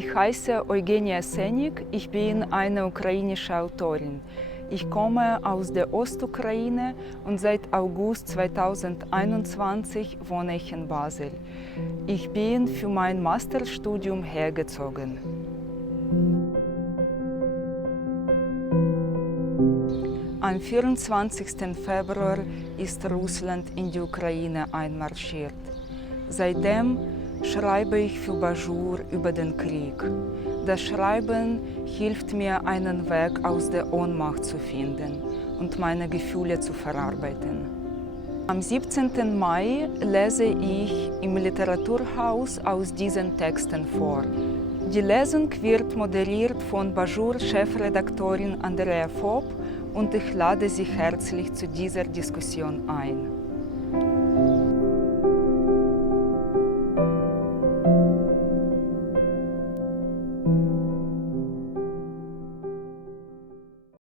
Ich heiße Eugenia Senik, ich bin eine ukrainische Autorin. Ich komme aus der Ostukraine und seit August 2021 wohne ich in Basel. Ich bin für mein Masterstudium hergezogen. Am 24. Februar ist Russland in die Ukraine einmarschiert. Seitdem schreibe ich für Bajur über den Krieg. Das Schreiben hilft mir, einen Weg aus der Ohnmacht zu finden und meine Gefühle zu verarbeiten. Am 17. Mai lese ich im Literaturhaus aus diesen Texten vor. Die Lesung wird moderiert von Bajur-Chefredaktorin Andrea Vob und ich lade Sie herzlich zu dieser Diskussion ein.